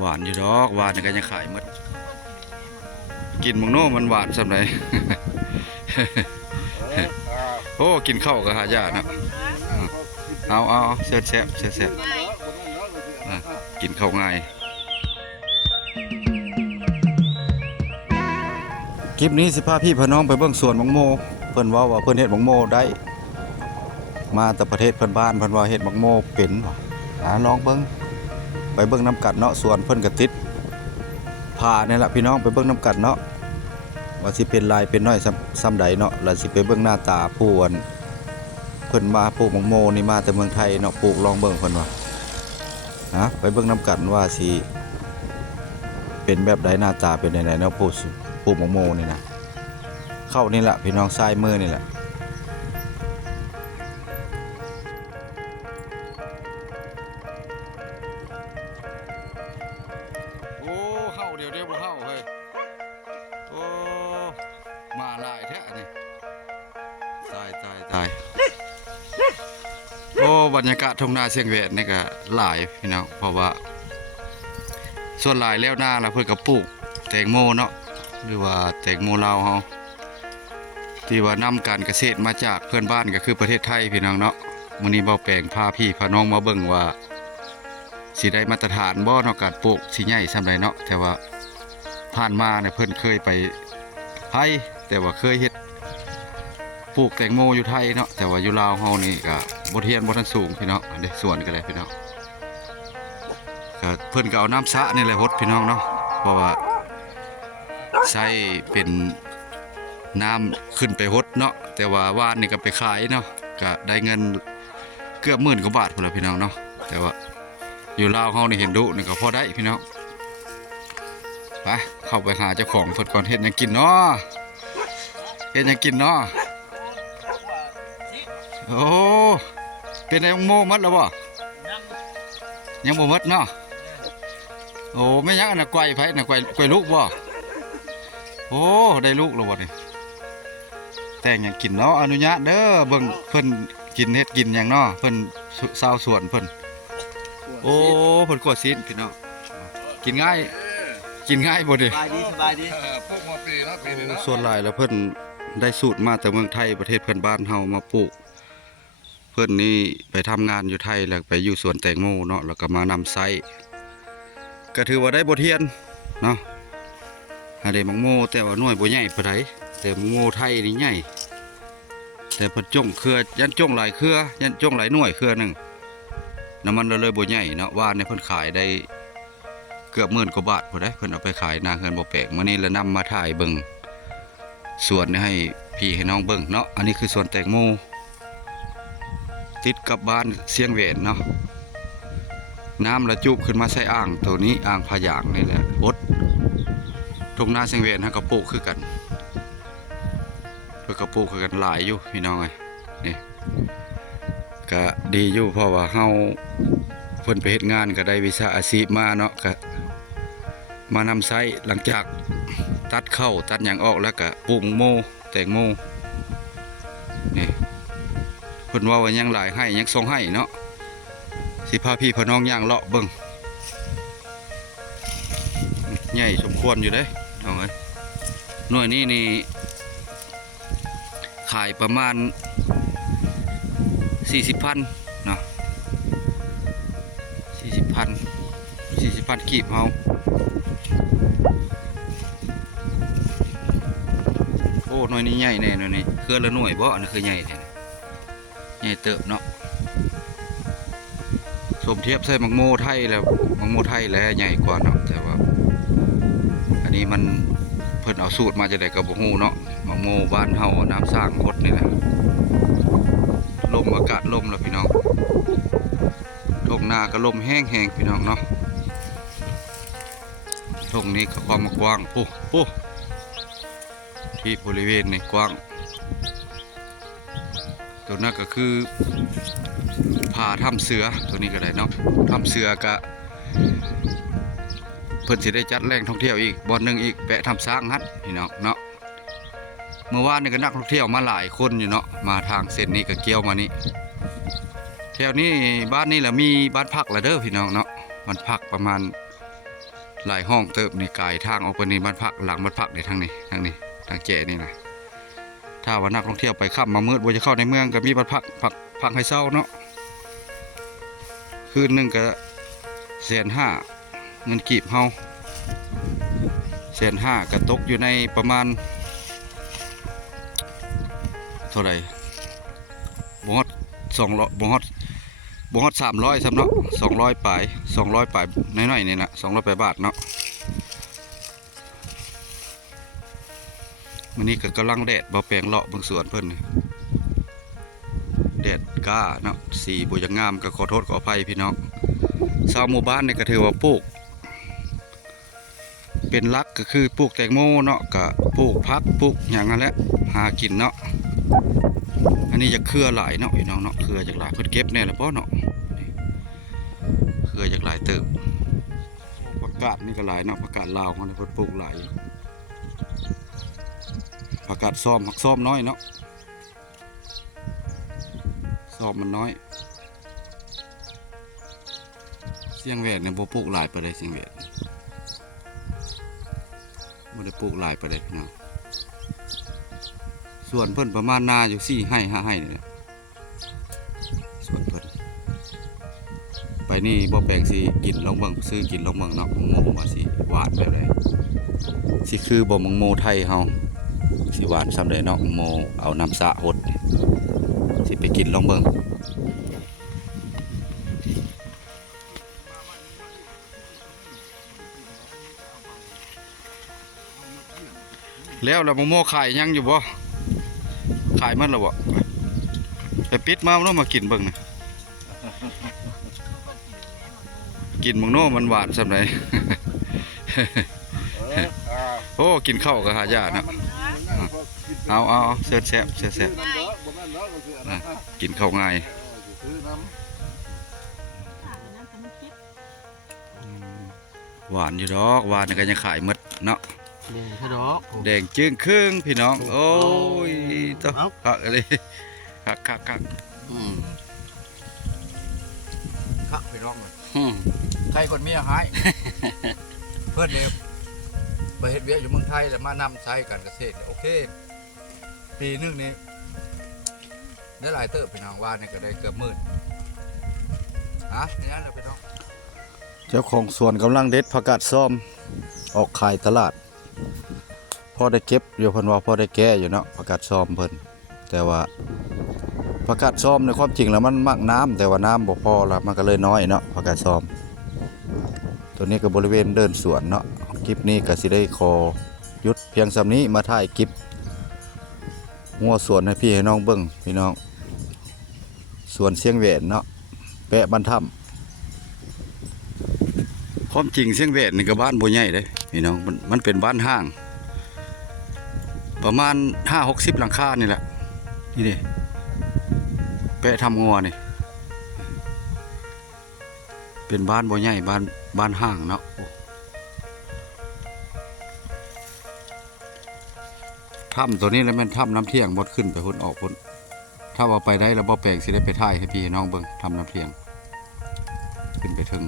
หวานอยู่ดอกหวานก็ยังขายหมดกินมังโน่มันหวานสำไร โอ้กินข้าวก็หายากนะเอาเสียบเสียบกินข้าวง่ายคลิปนี้สิพาพี่พน้องไปเบิ่งสวนมังโมเพิ่นว่าเพิ่นเฮ็ดมังโมได้มาแต่ประเทศเพิ่นบ้านเพิ่นว่าเฮ็ดมังโมเป็นลองเบิ่งไปเบิ่งน้ำกัดเนาะสวนเพิ่นก็ติดผ่านี่แหละพี่น้องไปเบิ่งน้ำกัดเนาะว่าสิเป็นลายเป็นน้อยซ้ำใดเนาะแล้วสิไปเบิ่งหน้าตาผู้เพิ่นมาปลูกมังโมนี่มาแต่เมืองไทยเนาะปลูกลองเบิ่งเพิ่นว่าไปเบิ่งน้ำกัดว่าสิเป็นแบบใดหน้าตาเป็นยังไงเนาะปลูกมังโมนี่นะเข้านี่แหละพี่น้องซ้ายมือนี่แหละโอ้เข้าเดี๋ยวบ่เข้าเฮ้ยโอ้มาหลายแท้นี่ตายโอ้บรรยากาศทุ่งนาเชียงแหวนนี่ก็หลายพี่น้องเพราะว่าส่วนหลายแล้วหน้าเราเพิ่นก็ปลูกแตงโมเนาะหรือว่าแตงโมลาวเฮาที่ว่านำการเกษตรมาจากเพื่อนบ้านก็คือประเทศไทยพี่น้องเนาะมื้อนี้เบาแปลงพาพี่พาน้องมาเบิ่งว่าสิได้มาตรฐานบ่เนาะการปลูกสิใหญ่ส่ำใดเนาะแต่ว่าผ่านมาเนี่ยเพิ่นเคยไปไทยแต่ว่าเคยเฮ็ดปลูกแตงโมอยู่ไทยเนาะแต่ว่าอยู่ลาวเฮานี่ก็บ่เทียนบ่ทันสูงพี่น้องอันนี้สวนก็ได้พี่น้องก็เพิ่นก็เอาน้ำสระนี่แหละฮดพี่น้องเนาะเพราะว่าใช้เป็นน้ำขึ้นไปฮดเนาะแต่ว่าวานนี่ก็ไปขายเนาะก็ได้เงินเกือบ10,000 กว่าบาทพุ่นล่ะพี่น้องเนาะแต่ว่าอยู่ลาวเฮานี่เห็นดุนี่ก็พอได้พี่น้องไปเข้าไปหาเจ้าของเพิ่นก่อนเฮ็ดหยังกินเนาะเฮ็ดหยังกินเนาะโอ้เป็นไอ้โมมัดแล้วบ่ยังบ่มัดเนาะโอ้ไม่ยังน่ะไกวไผน่ะไกวลูกบ่โอ้ได้ลูกแล้วบ่นี่แต่งหยังกินเนาะอนุญาตเด้อเบิ่งเพิ่นกินเฮ็ดกินหยังเนาะเพิ่นชาวสวนเพิ่นโอ้เพิ่นกวดซีนพี่น้องกินง่ายบ่ดิสบายดีพวกมาปีละปีนี้นะส่วนหลายแล้วเพิ่นได้สูตรมาจากเมืองไทยประเทศเพื่อนบ้านเฮามาปลูกเพิ่นนี่ไปทำงานอยู่ไทยแล้วไปอยู่สวนแตงโมเนาะแล้วก็มานำไส้ก็ถือว่าได้บทเรียนเนาะอันนี้มังโมแต่ว่าหน่วยบ่ใหญ่ปานใดแต่มังโมไทยนี่ใหญ่แต่เพิ่นจ้งเครือยันจ้งหลายเครือยันจ้งหลายหน่วยเครือนึงน้ำมันเลยบ่ใหญ่เนาะว่าเนี่ยเพิ่นขายได้เกือบ10,000 กว่าบาทพุ่นได้เพิ่นเอาไปขายนาเฮือนบ่แปลกมื้อนี้แล้วนำมาถ่ายเบิ่งสวนให้พี่ให้น้องเบิ่งเนาะอันนี้คือสวนแตงโมติดกับบ้านเสียงแหวนเนาะน้ำระจุขึ้นมาใส่อ่างตัวนี้อ่างพะยางนี่แหละอดทุ่งนาเสียงแหวนฮะกระปุกคือกันเพื่อกระปุกคือกันหลายอยู่พี่น้องไงนี่ก็ดีอยู่เพราะว่าเฮาเพิ่นไปเฮ็ดงานก็ได้วิชาอาชีพมาเนาะก็มานำไส้หลังจากตัดเข้าตัดอย่างออกแล้วก็ปลูกโมแตงโมนี่เพิ่นว่ายังหลายให้ยังทรงให้เนาะสิพาพี่พน้องย่างเลาะเบิ่งใหญ่สมควรอยู่เด้เอาไงหน่วยนี้นี่ขายประมาณ40,000เนาะ40,000กีบเฮาโอ้หน่วยนี้ใหญ่แน่หน่วยนี้เครือละหน่วยบ่อันนี้คือใหญ่แท้ใหญ่เติบเนาะสมเทียบใส่มังโมไทยแล้วมังโมไทยแล้วใหญ่กว่าเนาะแต่ว่าอันนี้มันเพิ่นเอาสูตรมาจะได้กับบ่ฮู้เนาะมังโมบ้านเฮาน้ำสร้างคดนี่แหละลมอากาศลมแล้วพี่น้องทุ่งนาก็ลมแห้งพี่น้องเนาะทุ่งนี้ก็ความกว้างปุ๊ที่บริเวณนี่กว้างตัวนั้นก็คือผาถ้ำเสือตัวนี้ก็ได้เนาะถ้ำเสือก็เพิ่นสิได้จัดแหล่งท่องเที่ยวอีกบ่อนหนึ่งอีกแปะถ้ำช้างฮัดพี่น้องเนาะเมื่อวานนี่ก็นักท่องเที่ยวมาหลายคนอยู่เนาะมาทางเส้นนี้ก็เกี่ยวมานี่แถวนี้บ้านนี่แหละมีบ้านพักละเด้อพี่น้องเนาะบ้านพักประมาณ หลายห้องเติบนี่กายทางออกไปนี่บ้านพักหลังบ้านพักนี่ทางนี้ทางแก่นี่นะถ้าว่านักท่องเที่ยวไปค่ำมามืดว่าจะเข้าในเมืองก็มีบ้านพักให้เช่าเนาะคืนหนึงก็150,000เงินกีบเฮา150,000ก็ตกอยู่ในประมาณเท่าไหร่บ่ฮอด200บ่ฮอด300ซ้ำเนาะ200ปลายน้อยๆนี่นะ200บาทเนาะมื้อนี้ก็กำลังแดดบ่แปลงเลาะเบิ่งสวนเพิ่นนี่แดดก้าเนาะสีบ่ยังงามก็ขอโทษขออภัยพี่น้องชาวหมู่บ้านนี่ก็ถือว่าปลูกเป็นหลักก็คือปลูกแตงโมเนาะก็ปลูกผักปลูกหยังนั่นแหละหากินเนาะอันนี้จะเครือหลายเนาะพี่น้องเนาะเครือจากหลายเพิ่นเก็บแน่แล้วบ่เนาะเครือจากหลายเติบผักกาดนี่ก็หลายเนาะผักกาดลาวเขาเนี่ยเพิ่นปลูกหลายผักกาดซ้อมผักซ้อมน้อยเนาะซ้อมมันน้อยเสียงแหวนเนี่ยบ่ปลูกหลายไปเลยเสียงแหวนบ่ได้ปลูกหลายไปเลยพี่น้องส่วนเพิ่นประมาณนาอยู่4 ไร่ 5 ไร่นี่แหละส่วนเพิ่นไปนี่บ่แปลงสิกินลองเบิ่งซื้อกินลองเบิ่งเนาะมังโมว่าสิหวานแบบใดสิคือบ่มังโมไทยเฮาสิหวานส่ำใดเนาะมังโมเอาน้ำสะหดสิไปกินลองเบิ่งแล้วมังโมขายยังอยู่บ่ขายมันแล้วบ่ไปปิดมาเนาะมากินเบิ่งนะกินมังโนมันหวานส่ำใด โอ้กินข้าวก็หายากนะเอาแซ่บกินข้าวง่ายหวานอยู่ดอกหวานนี่ก็ยังขายหมดเนาะแดงจึ้งครึ่งพี่น้องโอ้ยต้องคักเลยคักคักไปร้องเลยใครคนเมียหาย เพื่อนเนี่ยไปเฮ็ดเวียกอยู่เมืองไทยแล้วมานำใช้การเกษตรโอเคปีนึงนี่ได้หลายเติบพี่น้องว่าเนี่ยก็ได้เกือบ10,000นี่นะพี่น้อง เจ้าของสวนกำลังเด็ดผักกาดซ้อมออกขายตลาดพอได้เก็บอยู่เพิ่นว่าพอได้แก่อยู่เนาะผักกาดซ้อมเพิ่นแต่ว่าผักกาดซ้อมในความจริงแล้วมันมักน้ำแต่ว่าน้ำบ่พอแล้วมันก็เลยน้อยเนาะผักกาดซ้อมตัวนี้ก็บริเวณเดินสวนเนาะคลิปนี้ก็สิได้ขอหยุดเพียงส่ำนี้มาถ่ายคลิปงัวสวนให้พี่ให้น้องเบิ่งพี่น้องสวนเสียงแหวนเนาะแปะบ้านถ้ำความจริงเสียงแหวนนี่ก็บ้านบ่ใหญ่เด้พี่น้องมันเป็นบ้านห้างประมาณ5-60 หลังคานี่แหละนี่ดิแปะทำงัวนี่เป็นบ้านบ่ใหญ่บ้านห้างเนาะถ้ำตัวนี้แล้วมันถ้ำน้ำเที่ยงบดขึ้นไปพุ่นออกพุ่นถ้าว่าไปได้แล้วบ่แปลงสิได้ไปถ่ายให้พี่น้องเบิ่งถ้ำน้ำเที่ยงขึ้นไปถึง